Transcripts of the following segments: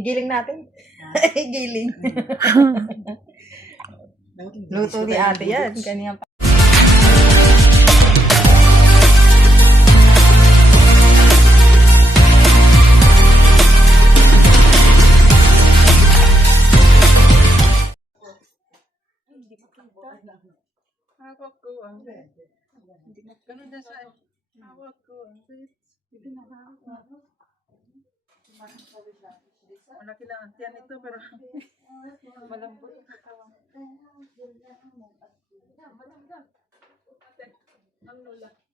Igiling natin. Igiling. Luto ni ate yan. Kanina pa. Hawak ko ang bed. Ganun na sa hawak ko ang bed. Hindi na hawak. Wala kailangan tiyan ito pero malambot ang katawan.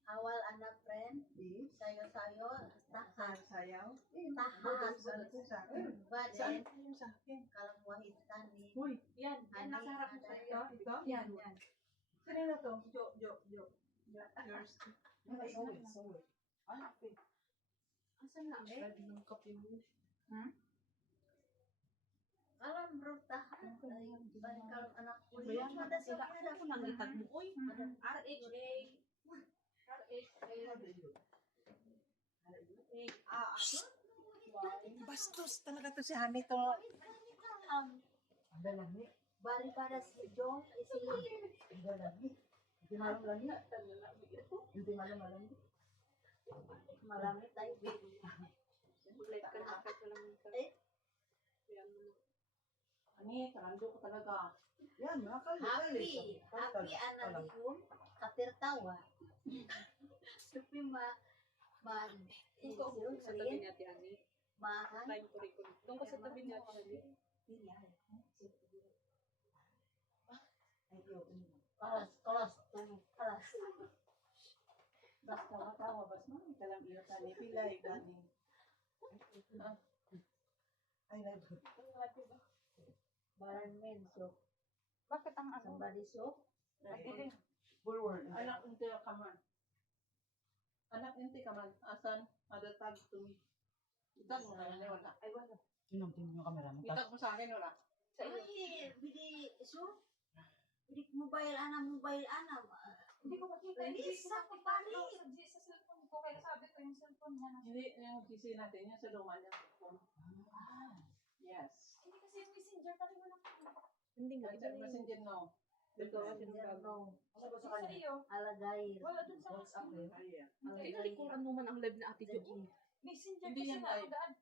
Awal anak friend, sayo-sayo, tahan. Sayaw. Tahan. Baden, kalau wahid tani. Uy, yan. Yan nasarap mo sa ito. Ito? Yan. Sino na to? Jo. Yours. Asan na? Pwede ng kape mo. Alam bro, tahan. Kalau anak kulit, Bayan, ada sila sa ako nang itag mo. Uy, RHA. Bastos talaga to si Hani to. Bari pada si Jong, isi malam tayo. Ani, tarando ko talaga. Yan, Happy anak yun, katertawa. Tapi Ikaw ko sa tabi niya, Tiani. mahan. Time ko rin ko. Doon ko sa tabi niya, Tiani. Kelas. Bas tawa-tawa, bas mo. Kalang iyo, Tiani. Pilay, Tiani. ay nag Barang men so. Bakit ang ano? Somebody so. bulwark. Anak unti ka man. Anak unti ka man. Asan? Madatag to me. Itag mo na yan, wala. Ay, wala. Tinamtin mo yung camera mo. Itag mo sa akin, wala. Sa iyo. Ay, bili so. Bili mobile ana. Hindi ko makita. Lisa ko pali. Sa cellphone ko. Kaya sabi ko yung cellphone niya. Hindi, yung PC natin. Yung sa luma niya. Yes. Hindi kasi yung messenger pati mo lang. Hindi nga. Messenger no. Ito, No. Ano ba sa Sa kanya? iyo. Alagay. Wala dun sa WhatsApp eh. Tinalikuran mo man ang live na ate Jo. Messenger Hindi kasi yan na live. ang daan.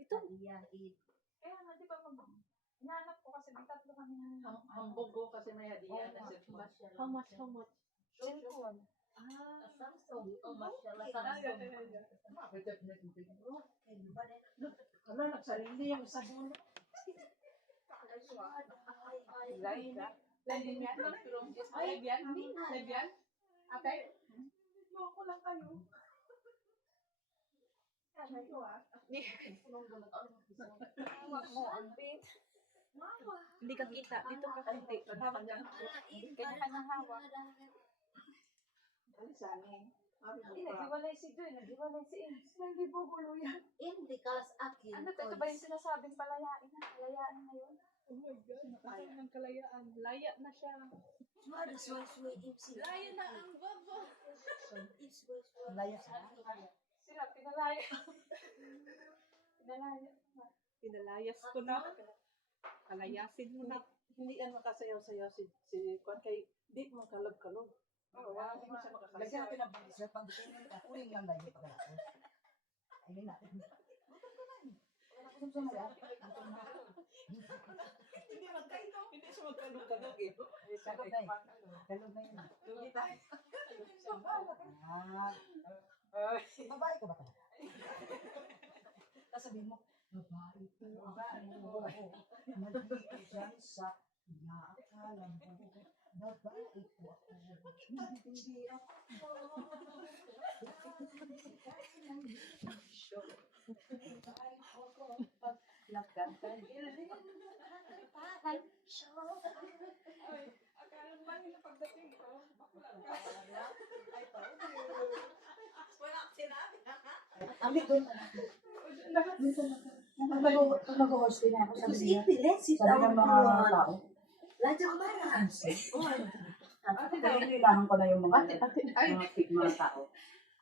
Ito. Iya, it. Kaya nga, di ba hinahanap ko kasi may tatlo kami na Hambog ko kasi may hadiah na cellphone. How much? Cellphone. Samsung. Oh, mashallah. Ano, nagsarili yung sabon. Live ka? Live yan? Live yan? Live yan? Ate? Loko lang kayo. Hawak mo ang bait. Hindi ka kita. Dito ka kunti. Kanya-kanya hawak. Ano sana eh? Hindi, naghiwalay si Joy. Naghiwalay si Ins. Hindi po gulo yan. Hindi kalas akin. Ano to? Ito ba yung sinasabing palayain na? Palayain na yun? Oh my God, Nakaya ng kalayaan. Laya na siya. Suara suai ipsi. Laya na ang bobo. Laya sa Sila, pinalaya. Pinalayas ko na. Kalayasin mo na. Hindi yan makasayaw-sayaw si Kwan kay di mo kalog-kalog. Oo, Hindi mo siya Lagyan makakasayaw. natin ang pag-isip. Pag-isip natin. Uling lang lagi pagkakos. Ayun natin. Hindi magkaino. Hindi siya magkalog-kalog eh. Kalog na yun. Kalog na yun. Lugi tayo. Babae ka ba talaga? Tapos sabihin mo, babae ko. Nandito dyan sa inaakala mo. Babae ko ako. Hindi ako. Babae ko ako. Paglakad ka. Akala ba nila pagdating ko? Ami doon. Pag mag-host din ako, sabi niya. Sabi ng mga tao. Lajang barang. Kaya kailangan ko na yung mga tao.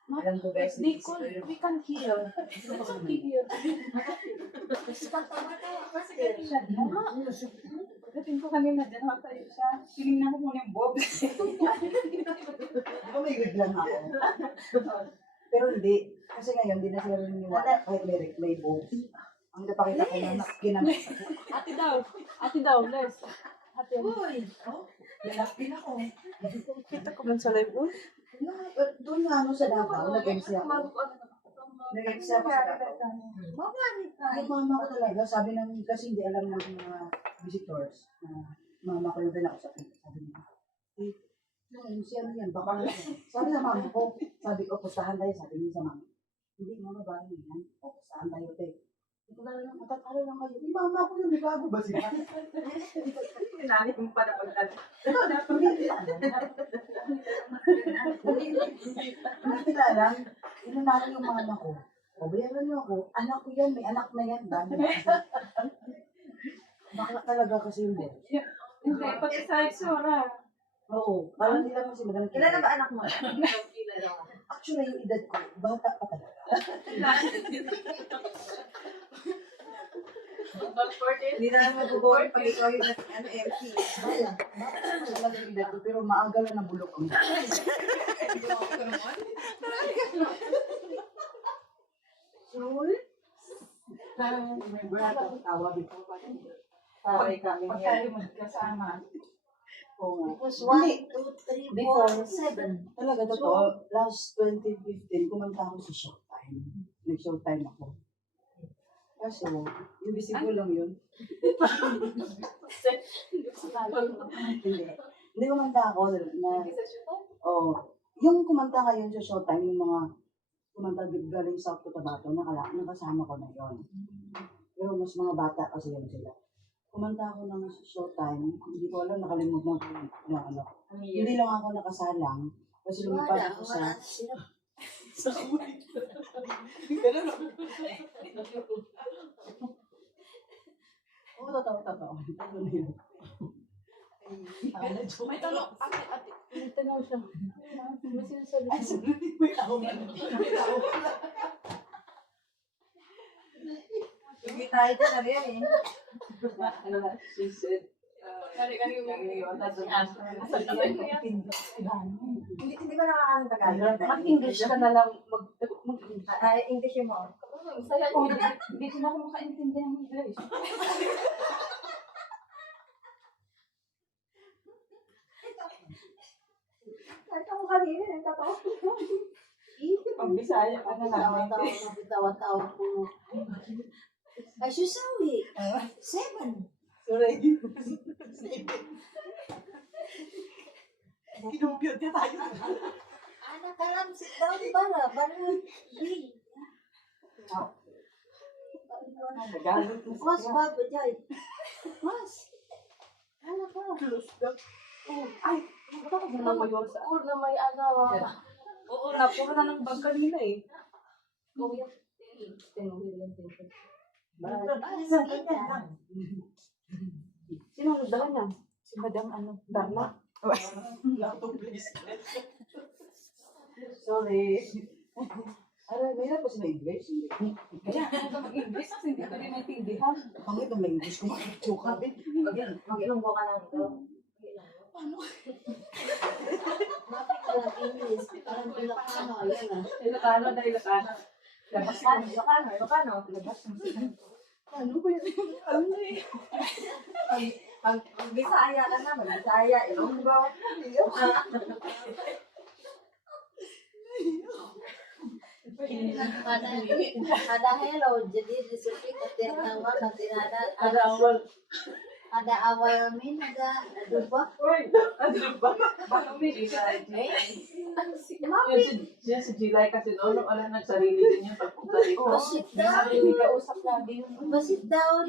Alam ko guys, Nicole, we can hear. It's okay here. Pagdating ko kanina dyan, matayo siya. Tinignan ko muna yung Bob. Di ba may lang ako? Pero hindi. Kasi ngayon, hindi na sila naniniwala kahit may boobs. Ang napakita ko na ginamit sa Ate daw, Les. Ate, Lalapin ako. Kita ko man sa live. Doon nga ano sa Davao, nag-MC ako. Nag-MC ako sa Davao. Yung mama ko talaga, sabi ng, kasi hindi alam ng mga visitors, na mama ko yung pinakausapin. Sabi niya, MC ano yan, baka nga. Sabi sa mama ko, sabi ko, pustahan tayo, sabi niya sa mama. Hindi mga babae yan, pustahan tayo, te. Matatalo lang kayo. Yung mama ko yung gago ba sila? Nani mo pa na pagdala. Nakita lang, inunari yung mama ko. O, bayaran niyo ako. Anak ko yan, may anak na yan. Bakla talaga kasi yung boss. hindi, pati sa Exora. Oo, parang nila mo si Madam Kira. Ilan na ba anak mo? Actually, yung edad ko, bata pa talaga. Hindi na lang mag-boring pag ikaw yung MC. Bata talaga yung edad ko, pero maaga lang na bulok ang Sure? Remember natin ang tawa before pa. Taray kami niya. Pagkali mo kasama. Oo nga. Was Hindi. 1, 2, 3, Before, 4, 7. talaga totoo, last 2015, kumanta ako sa Showtime. Nag-Showtime ako. Kaso, invisible lang yun. Hindi. Hindi kumanta ako na, yung kumanta ngayon sa Showtime, yung mga kumanta galing sa Cotabato, nakasama ko na yun. Pero mas mga bata kasi yun sila. Kumanta ako ng Showtime, hindi ko alam, nakalimutan ko na ano. Hindi lang ako nakasalang, kasi lumipad ako sa... Oo, totoo. Ano na yun? May tanong, ate, may tanong siya. May sinasabi Ay, siya. sabi may tao. Hindi tayo dyan, ano yan eh. Ano na, she said, Kani-kani yung Hindi ba nakakalang Tagalog? mag-English ka na lang, mag-English. Ay, English mo. Saya ko, hindi ko na ako makaintindi ng English. Kahit ako kanina, nagtatawa. Pag Bisaya ka na lang. Tawa-tawa ko. Ay, susawi. 7. sorry. Kinumpiyot niya tayo. Anak ka lang, sit down para. Big. Nagalit mo Mas, baba dyan. Mas. Anak ka. Ay, nakakatawa na mayor sa... Or na may ano. Oo, napuro na ng bag kanina eh. Sino ang dala niya? Si Madam Darna? Sorry. Ano, may hirap kasi na English. Kaya ka mag-English kasi hindi ko rin naintindihan. Pangit ang may English kung makikitsura. Mag-ilonggo ka lang ito. Bakit ka lang English? Parang Ilocano. Ayan ah. Ilocano na Ilocano. Labas ka. Ilocano. Labas mo. Ano ba yun? Ano eh? Pag Bisaya ka na, Bisaya, Ilonggo. Kada hello, jadi disupi ketirtawa ketirada Ada awal. ada awal min ada duba. Ano ba? Baka may July. Yan si July kasi noon wala nang sarili niya pagpunta dito. Basit daw. Sabi ni kausap lagi yun. Basit daw.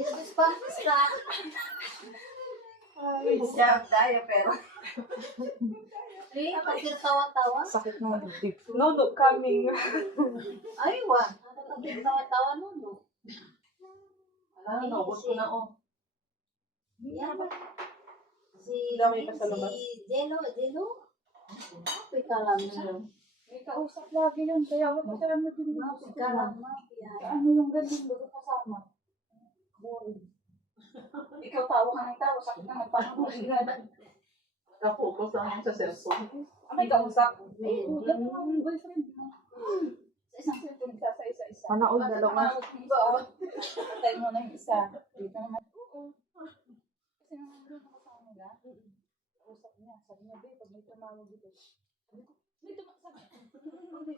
It's pasta. Siya tayo, pero. Pagkir tawa-tawa. Sakit ng dibdib. No, coming. Ay, wa. Pagkir tawa-tawa no. Ah, naubos ko na, oh. Yan. Si, Dami pa sa labas. si Jello. Kapit ka lang siya. May kausap lagi yun, kaya ako siya din. Kapit ka lang. Ano yung ganun, bago kasama? Ikaw tawa ka ng tawa, sakit na ng panahon. Nakapokus lang sa cellphone. May kausap. May- Yan ang boyfriend mo. Sa isang cellphone ka, sa isa-isa. Sana all dalawa. Patay mo na yung isa. Dito naman. Oo. Kasi naman doon nakasama nila. Usap niya. Sabi niya, babe, pag may tumawag dito. Sabi ko, may tumawag.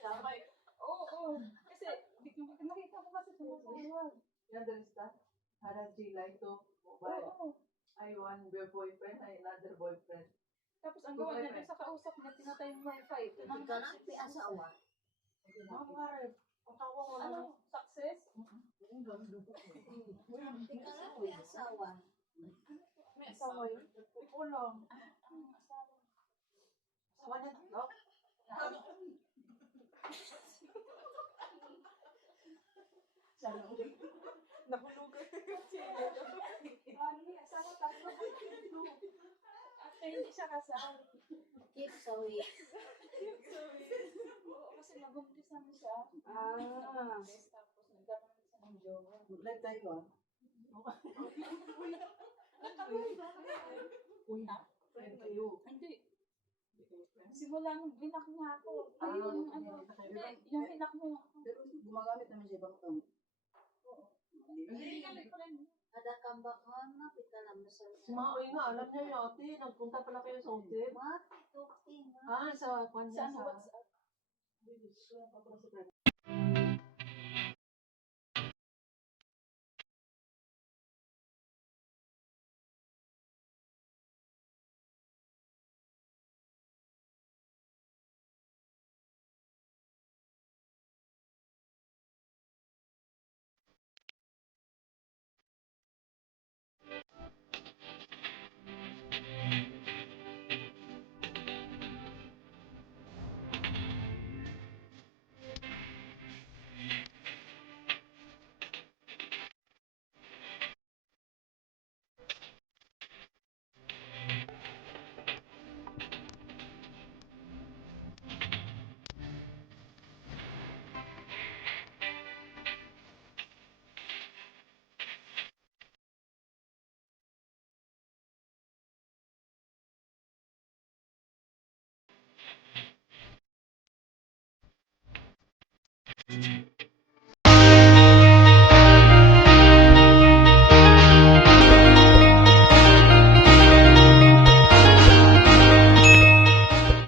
Sabi oo. Kasi, nakita ko kasi tumawag. Yan, there is that. Para July to mobile. Oo. I want your boyfriend, I another boyfriend. Tapos ang gawa niya sa kausap niya, tinatay yung wifi. Kapit ka lang. May asawa. Mamaharap. Patawa ko lang. Ano? Success? Kapit ka lang. May asawa. May asawa yun? Iko lang. Ang asawa. Asawa niya, no? Nahulugan yung sila. May asawa tatlo. After hindi siya kasal. Keep away. Oo, kasi nabuntis naman siya. Nabuntis, tapos nagkaroon siya ng jowa. Mag-live tayo ah. Uy, friend kayo. Hindi. Simula nung binak niya ako. Ah, Ayun, ano. Hindi, yung binak niya ako. Pero gumagamit naman siya ibang tao. Hindi kami ko rin. Ada kambakon. Kapit ka lang. Si Maoy nga, alam niya yung ate, nagpunta pala kayo sa hotel. Mati, tuking. Ah, sa kanya Saan sa... WhatsApp? Ako na sa